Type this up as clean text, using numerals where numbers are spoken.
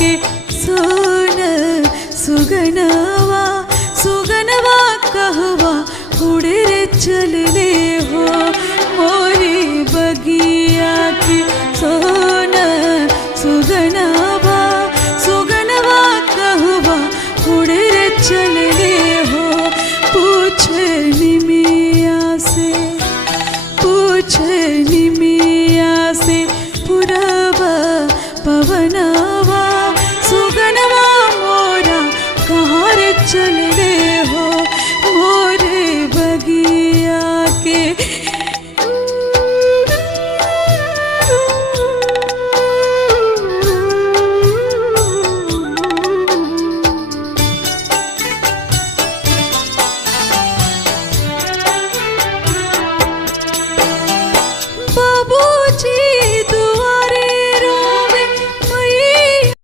के सोन सुगनवा सुगनवा कहवा उड़े रे चलले हो मोरी बगिया के सोन